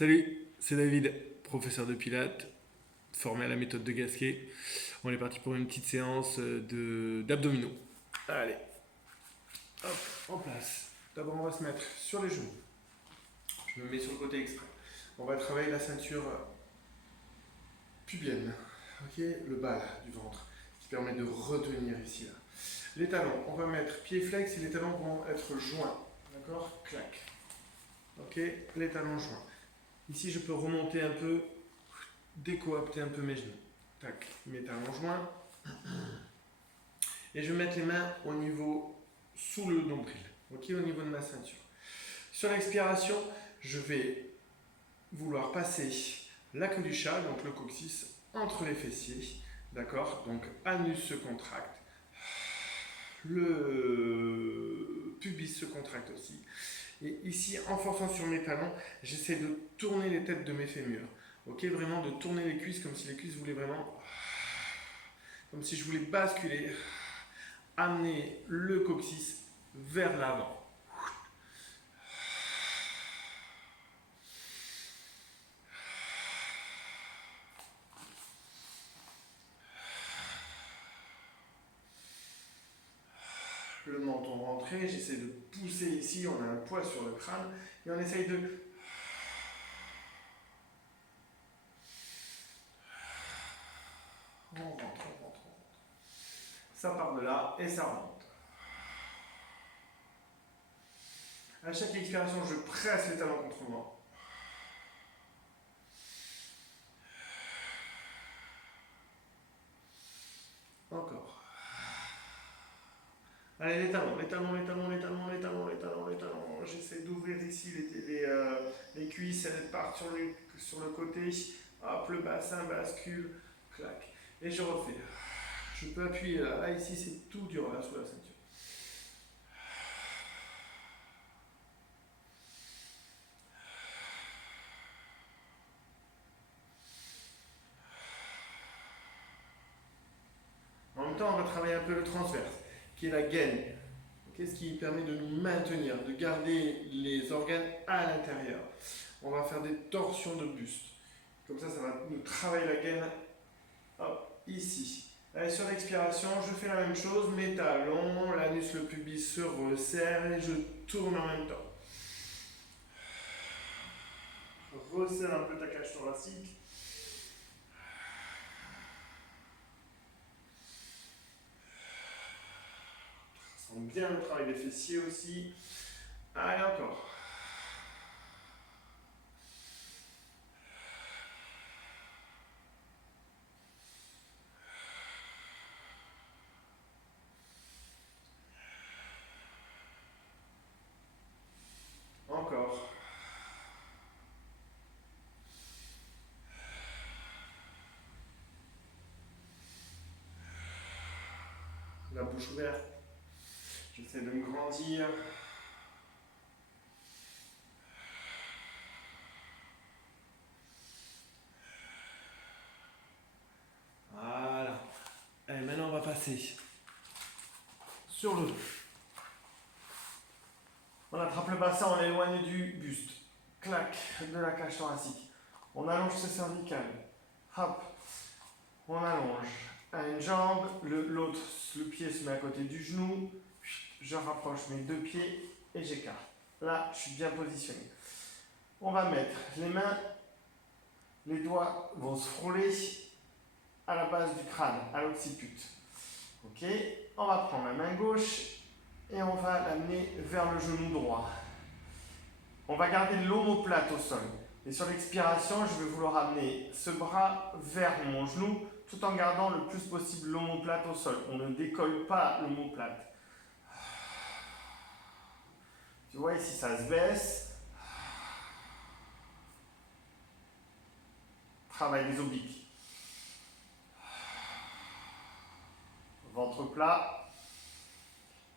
Salut, c'est David, professeur de pilates, formé à la méthode de Gasquet. On est parti pour une petite séance d'abdominaux. Allez, hop, en place. D'abord, on va se mettre sur les genoux. Je me mets sur le côté exprès. On va travailler la ceinture pubienne, ok, le bas là, du ventre, qui permet de retenir ici là. Les talons, on va mettre pieds flex et les talons vont être joints, d'accord, clac. Ok, les talons joints. Ici, je peux remonter un peu, décoapter un peu mes genoux. Tac, mes talons joints. Et je vais mettre les mains au niveau, sous le nombril, ok, au niveau de ma ceinture. Sur l'expiration, je vais vouloir passer la queue du chat, donc le coccyx, entre les fessiers. D'accord. Donc, anus se contracte. Le pubis se contracte aussi. Et ici, en forçant sur mes talons, j'essaie de tourner les têtes de mes fémurs. Ok, vraiment de tourner les cuisses comme si les cuisses voulaient vraiment... Comme si je voulais basculer, amener le coccyx vers l'avant. Le menton rentré, j'essaie de pousser ici, on a un poids sur le crâne, et on essaye de... On rentre, on rentre. Ça part de là et ça remonte. À chaque expiration, je presse les talons contre moi. Encore. Allez, les talons, les talons, les talons, les talons, les talons, les talons, les talons. J'essaie d'ouvrir ici les cuisses, elles partent sur le côté. Hop, le bassin bascule, clac. Et je refais. Je peux appuyer là. Là, ici, c'est tout dur, là, sous la ceinture. En même temps, on va travailler un peu le transverse, qui est la gaine. Qu'est-ce qui permet de nous maintenir, de garder les organes à l'intérieur. On va faire des torsions de buste. Comme ça va nous travailler la gaine. Hop, ici. Allez, sur l'expiration, je fais la même chose. Mes talons, l'anus, le pubis se resserre et je tourne en même temps. Resserre un peu ta cage thoracique. Sens bien le travail des fessiers aussi. Allez, encore. Encore. La bouche ouverte. J'essaie de me grandir. Voilà. Et maintenant, on va passer sur le dos. On attrape le bassin, on l'éloigne du buste. Clac, de la cage thoracique. On allonge ses cervicales. Hop, on allonge à une jambe, l'autre, le pied se met à côté du genou. Je rapproche mes deux pieds et j'écarte. Là, je suis bien positionné. On va mettre les mains, les doigts vont se frôler à la base du crâne, à l'occiput. Ok, on va prendre la main gauche et on va l'amener vers le genou droit. On va garder l'omoplate au sol. Et sur l'expiration, je vais vouloir amener ce bras vers mon genou tout en gardant le plus possible l'omoplate au sol. On ne décolle pas l'omoplate. Tu vois ici, ça se baisse. Travail des obliques. Ventre plat.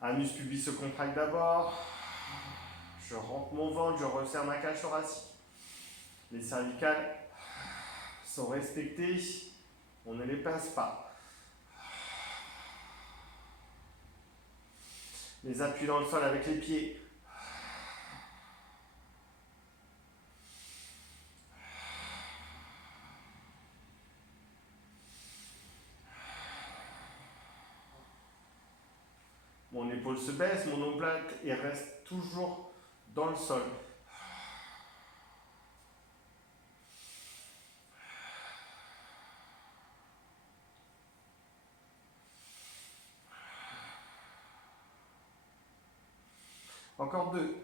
Anus pubis se contracte d'abord. Je rentre mon ventre, je resserre ma cage thoracique. Les cervicales sont respectées. On ne les pince pas. Les appuis dans le sol avec les pieds. épaule se baisse, mon omoplate et reste toujours dans le sol. Encore 2.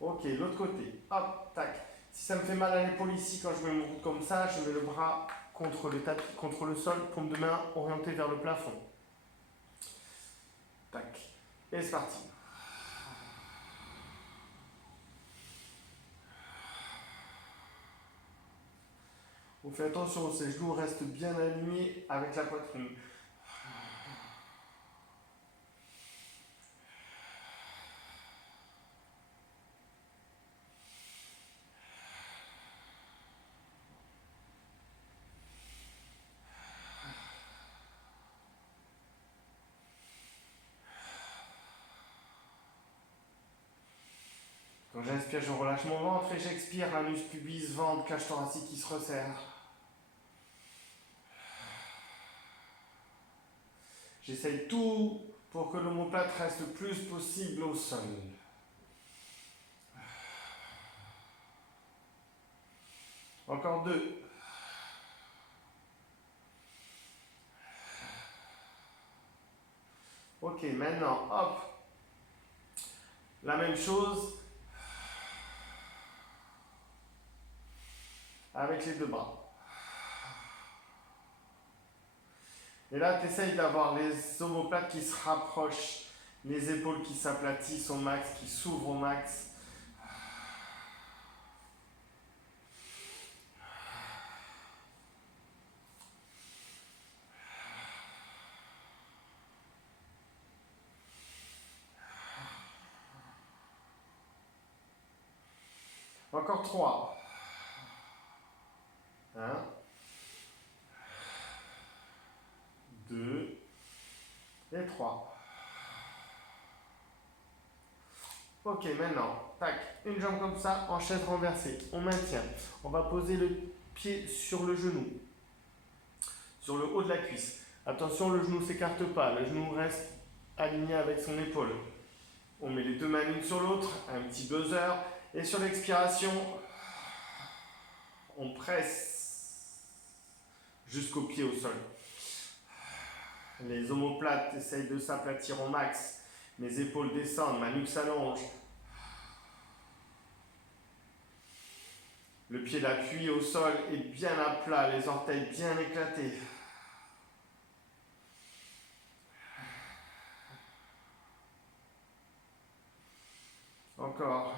Ok, l'autre côté. Hop, tac. Si ça me fait mal à l'épaule ici, quand je mets mon coude comme ça, je mets le bras contre le tapis, contre le sol, paume de main orientée vers le plafond. Tac. Et c'est parti. On fait attention, ces genoux restent bien alignés avec la poitrine. Quand j'inspire, je relâche mon ventre et j'expire, l'anus pubis, ventre, cage thoracique qui se resserre. J'essaye tout pour que l'omoplate reste le plus possible au sol. Encore 2. Ok, maintenant, hop. La même chose avec les 2 bras. Et là, tu essayes d'avoir les omoplates qui se rapprochent, les épaules qui s'aplatissent au max, qui s'ouvrent au max. Encore 3. 1, 2 et 3. Ok, maintenant, tac, une jambe comme ça, en chaise renversée. On maintient. On va poser le pied sur le genou, sur le haut de la cuisse. Attention, le genou ne s'écarte pas, le genou reste aligné avec son épaule. On met les 2 mains l'une sur l'autre, un petit buzzer. Et sur l'expiration, on presse jusqu'au pied au sol. Les omoplates essayent de s'aplatir au max. Mes épaules descendent, ma nuque s'allonge. Le pied d'appui au sol est bien à plat, les orteils bien éclatés. Encore.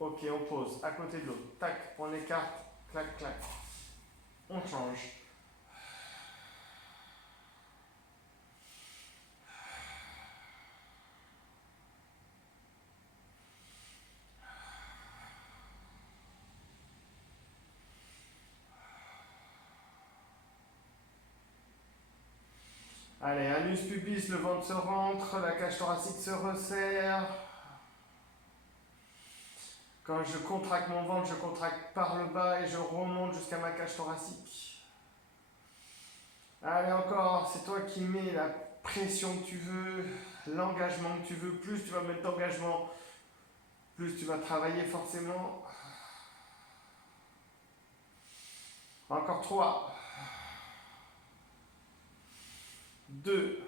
Ok, on pose à côté de l'autre. Tac, on écarte, clac, clac. On change. Allez, anus pubis, le ventre se rentre, la cage thoracique se resserre. Quand je contracte mon ventre, je contracte par le bas et je remonte jusqu'à ma cage thoracique. Allez, encore, c'est toi qui mets la pression que tu veux, l'engagement que tu veux. Plus tu vas mettre d'engagement, plus tu vas travailler forcément. Encore 3. 2.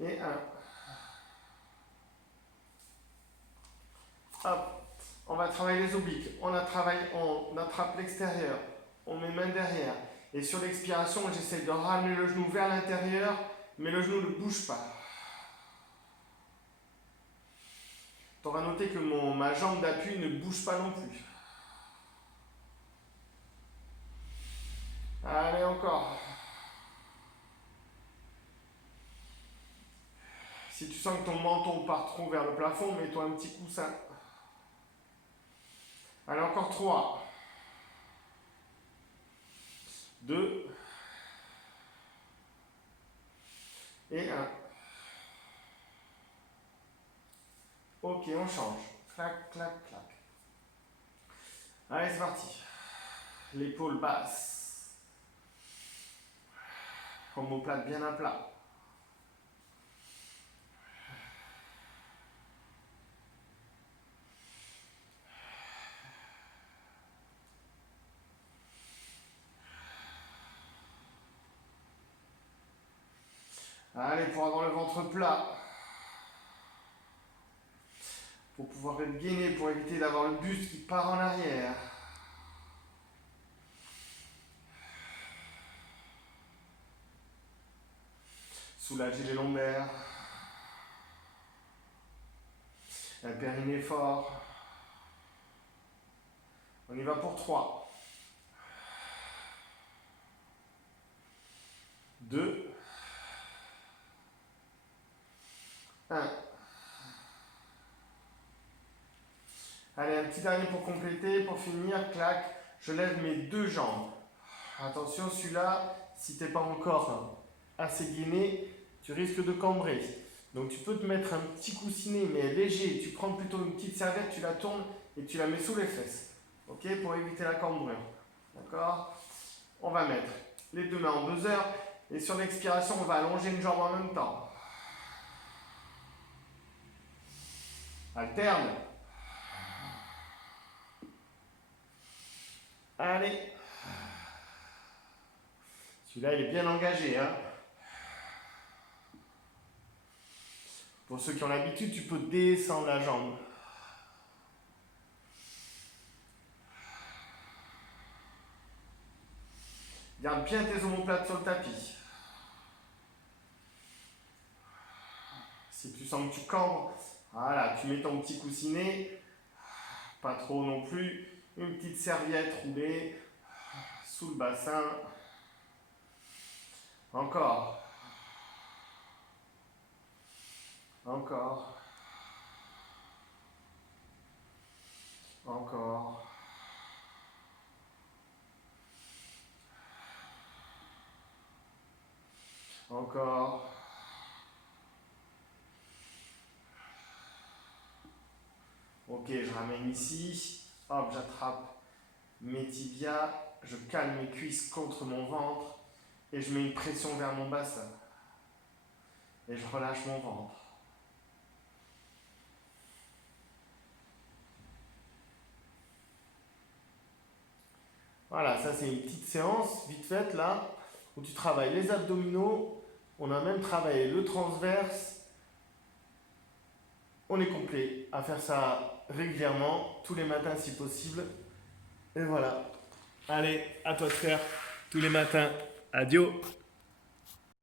Et 1. Hop, on va travailler les obliques. On attrape l'extérieur. On met main derrière. Et sur l'expiration, j'essaie de ramener le genou vers l'intérieur, mais le genou ne bouge pas. Tu auras noté que ma jambe d'appui ne bouge pas non plus. Allez, encore. Si tu sens que ton menton part trop vers le plafond, mets-toi un petit coussin. Allez, encore 3. 2. Et 1. Ok, on change. Clac, clac, clac. Allez, c'est parti. L'épaule basse. Omoplate bien à plat. Allez, pour avoir le ventre plat. Pour pouvoir être gainé, pour éviter d'avoir le buste qui part en arrière. Soulager les lombaires. Un périnée fort. On y va pour 3. 2. 1. Allez, un petit dernier pour compléter, pour finir, clac, je lève mes 2 jambes. Attention, celui-là, si tu n'es pas encore assez gainé, tu risques de cambrer. Donc tu peux te mettre un petit coussinet, mais léger, tu prends plutôt une petite serviette, tu la tournes et tu la mets sous les fesses. Ok, pour éviter la cambrure. D'accord? On va mettre les 2 mains en buzzer et sur l'expiration, on va allonger une jambe en même temps. Alterne. Allez. Celui-là, il est bien engagé. Hein. Pour ceux qui ont l'habitude, tu peux descendre la jambe. Garde bien tes omoplates sur le tapis. Si tu sens que tu cambres, voilà, tu mets ton petit coussinet, pas trop non plus, une petite serviette roulée sous le bassin. Encore. Encore. Encore. Encore. Ok, je ramène ici. Hop, j'attrape mes tibias. Je calme mes cuisses contre mon ventre. Et je mets une pression vers mon bassin. Et je relâche mon ventre. Voilà, ça c'est une petite séance vite faite là, où tu travailles les abdominaux. On a même travaillé le transverse. On est complet à faire ça régulièrement, tous les matins si possible. Et voilà. Allez, à toi de faire tous les matins. Adieu.